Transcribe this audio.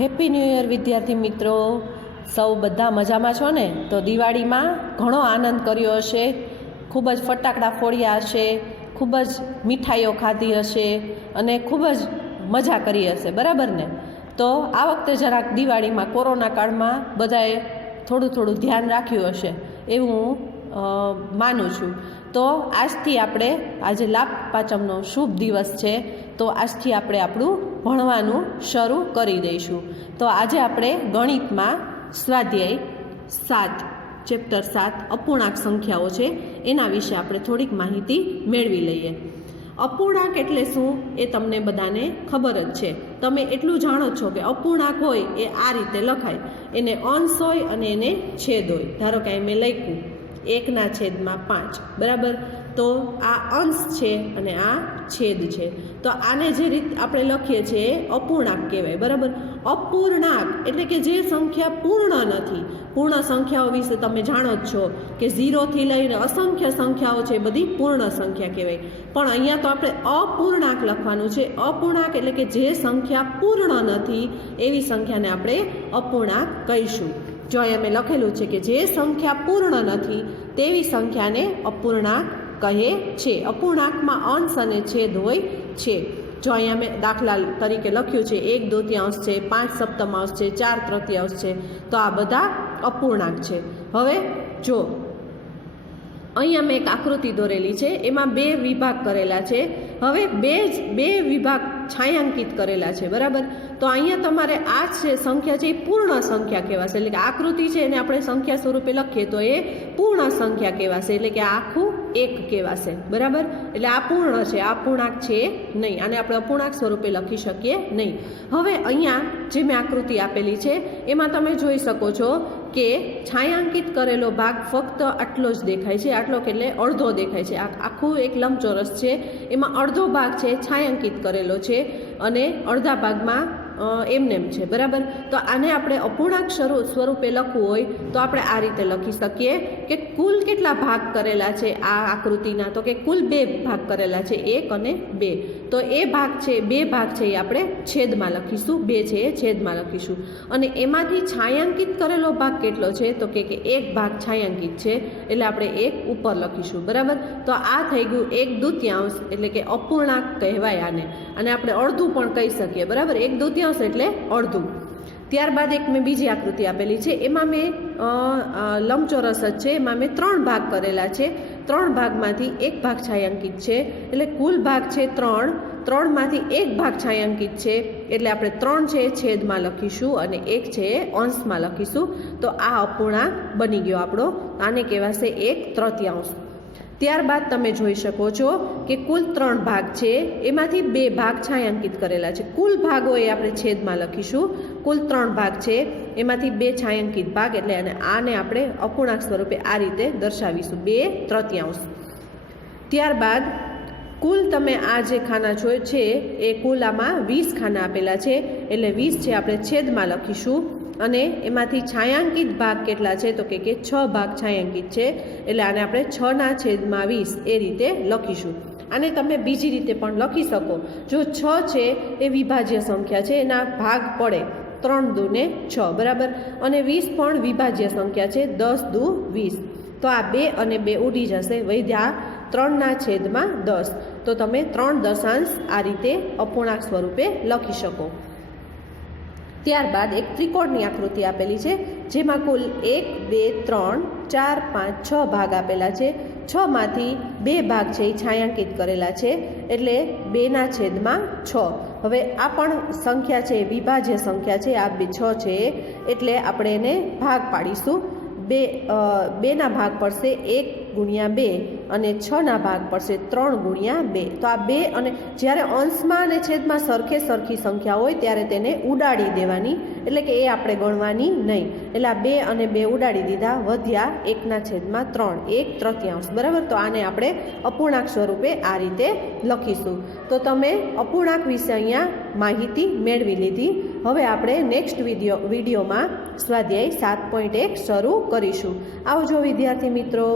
Happy new year વિદ્યાર્થી મિત્રો, સૌ બધા મજામાં છો ને? તો દિવાળીમાં ઘણો આનંદ કર્યો હશે, ખૂબ જ ફટાકડા ફોડ્યા હશે, ખૂબ જ મીઠાઈઓ ખાધી હશે અને ખૂબ જ મજા કરી હશે, બરાબર ને? તો આ વખતે જરાક દિવાળીમાં કોરોના કાળમાં બધાએ થોડું ધ્યાન રાખ્યું હશે એવું હું માનું છું. તો આજથી આપણે, આજે લાભ પાંચમનો શુભ દિવસ છે, તો આજથી આપણે આપણું ભણવાનું શરૂ કરી દઈશું. તો આજે આપણે ગણિતમાં સ્વાધ્યાય 7 ચેપ્ટર 7 અપૂર્ણાંક સંખ્યાઓ છે એના વિશે આપણે થોડીક માહિતી મેળવી લઈએ. અપૂર્ણાંક એટલે શું એ તમને બધાને ખબર જ છે. તમે એટલું જાણો જ છો કે અપૂર્ણાંક હોય એ આ રીતે લખાય, એને અંશ હોય અને એને છેદ હોય. ધારો કે મેં લખ્યું 1/5, બરાબર? તો આ અંશ છે અને આ છેદ છે. તો આને જે રીત આપણે લખીએ છીએ અપૂર્ણાંક કહેવાય, બરાબર? અપૂર્ણાંક એટલે કે જે સંખ્યા પૂર્ણ નથી. પૂર્ણ સંખ્યાઓ વિશે તમે જાણો જ છો કે 0થી લઈને અસંખ્ય સંખ્યાઓ છે, બધી પૂર્ણ સંખ્યા કહેવાય. પણ અહીંયા તો આપણે અપૂર્ણાંક લખવાનું છે. અપૂર્ણાંક એટલે કે જે સંખ્યા પૂર્ણ નથી એવી સંખ્યાને આપણે અપૂર્ણાંક કહીશું. જો અહીંયા મેં લખેલું છે કે જે સંખ્યા પૂર્ણ નથી તેવી સંખ્યાને અપૂર્ણાંક કહે છે. અપૂર્ણાંકમાં અંશ અને છેદ હોય છે. જો અહીંયા મેં દાખલા તરીકે લખ્યું છે 1/2 છે, 5/7 છે, 4/3 છે, તો આ બધા અપૂર્ણાંક છે. હવે જો અહીંયા મેં એક આકૃતિ દોરેલી છે, એમાં 2 વિભાગ કરેલા છે. હવે બે વિભાગ છાયાંકિત કરેલા છે, બરાબર? તો અહીંયા તમારે આ છે સંખ્યા છે એ પૂર્ણ સંખ્યા કહેવાશે. એટલે કે આકૃતિ છે એને આપણે સંખ્યા સ્વરૂપે લખીએ તો એ પૂર્ણ સંખ્યા કહેવાશે. એટલે કે આખું 1 કહેવાશે, બરાબર? એટલે આ પૂર્ણ છે, આ પૂર્ણાંક છે નહીં, આને આપણે અપૂર્ણાંક સ્વરૂપે લખી શકીએ નહીં. હવે અહીંયા જે મેં આકૃતિ આપેલી છે એમાં તમે જોઈ શકો છો કે છાયાંકિત કરેલો ભાગ ફક્ત આટલો જ દેખાય છે. આટલો એટલે અડધો દેખાય છે. આખું એક લંબચોરસ છે, એમાં અડધો ભાગ છે છાયાંકિત કરેલો છે અને અડધા ભાગમાં એમનેમ છે, બરાબર? તો આને આપણે અપૂર્ણાંક સ્વરૂપે લખવું હોય તો આપણે આ રીતે લખી શકીએ કે કુલ કેટલા ભાગ કરેલા છે આ આકૃતિના, તો કે કુલ 2 ભાગ કરેલા છે, 1 અને 2. તો એ ભાગ છે, 2 ભાગ છે એ આપણે છેદમાં લખીશું, 2 છે એ છેદમાં લખીશું. અને એમાંથી છાયાંકિત કરેલો ભાગ કેટલો છે, તો કે 1 ભાગ છાયાંકિત છે એટલે આપણે 1 ઉપર લખીશું, બરાબર? તો આ થઈ ગયું 1/2, એટલે કે અપૂર્ણાંક કહેવાય આને. અને આપણે અડધું પણ કહી શકીએ, બરાબર? 1/2 એટલે અડધું. ત્યારબાદ એક મેં બીજી આકૃતિ આપેલી છે, એમાં મેં લંબચોરસ જ છે, એમાં મેં 3 ભાગ કરેલા છે. 3 ભાગમાંથી 1 ભાગ છાયાંકિત છે, એટલે કુલ ભાગ છે 3. 3માંથી 1 ભાગ છાયાંકિત છે એટલે આપણે 3 છે છેદમાં લખીશું અને 1 છે અંશમાં લખીશું. તો આ અપૂર્ણાંક બની ગયો આપણો. આને કહેવાશે 1/3. ત્યારબાદ તમે જોઈ શકો છો કે કુલ 3 ભાગ છે, એમાંથી 2 ભાગ છાયાંકિત કરેલા છે. કુલ ભાગો એ આપણે છેદમાં લખીશું. કુલ 3 ભાગ છે, એમાંથી 2 છાયાંકિત ભાગ, એટલે આને આપણે અપૂર્ણાંક સ્વરૂપે આ રીતે દર્શાવીશું, 2/3. ત્યારબાદ કુલ તમે આ જે ખાના જોઈ છે એ કુલ આમાં 20 ખાના આપેલા છે, એટલે 20 છે આપણે છેદમાં લખીશું. અને એમાંથી છાયાંકિત ભાગ કેટલા છે, તો કે 6 ભાગ છાયાંકિત છે, એટલે આને આપણે 6/20 એ રીતે લખીશું. આને તમે બીજી રીતે પણ લખી શકો. જો 6 છે એ વિભાજ્ય સંખ્યા છે, એના ભાગ પડે 3×2 = 6, બરાબર? અને 20 પણ વિભાજ્ય સંખ્યા છે, 10×2 = 20. તો આ 2 અને 2 ઉડી જશે, વધ્યા 3/10. તો તમે 3 દશાંશ આ રીતે અપૂર્ણાંક સ્વરૂપે લખી શકો. ત્યારબાદ એક ત્રિકોણની આકૃતિ આપેલી છે, જેમાં કુલ 1, 2, 3, 4, 5, 6 ભાગ આપેલા છે. 6માંથી 2 ભાગ છે એ છાયાંકિત કરેલા છે, એટલે 2/6. હવે આ પણ સંખ્યા છે, વિભાજ્ય સંખ્યા છે, આ 6 છે, એટલે આપણે એને ભાગ પાડીશું. 2ના ભાગ પડશે 1×2 અને 6ના ભાગ પડશે 3×2. તો આ 2 અને જ્યારે અંશમાં અને છેદમાં સરખી સંખ્યા હોય ત્યારે તેને ઉડાડી દેવાની, એટલે કે એ આપણે ગણવાની નહીં. એટલે આ 2 અને 2 ઉડાડી દીધા, વધ્યા 1/3, 1/3, બરાબર? તો આને આપણે અપૂર્ણાંક સ્વરૂપે આ રીતે લખીશું. તો તમે અપૂર્ણાંક વિશે અહીંયા માહિતી મેળવી લીધી. હવે આપણે નેક્સ્ટ વિડીયોમાં સ્વાધ્યાય 7.1 શરૂ કરીશું. આવજો વિદ્યાર્થી મિત્રો.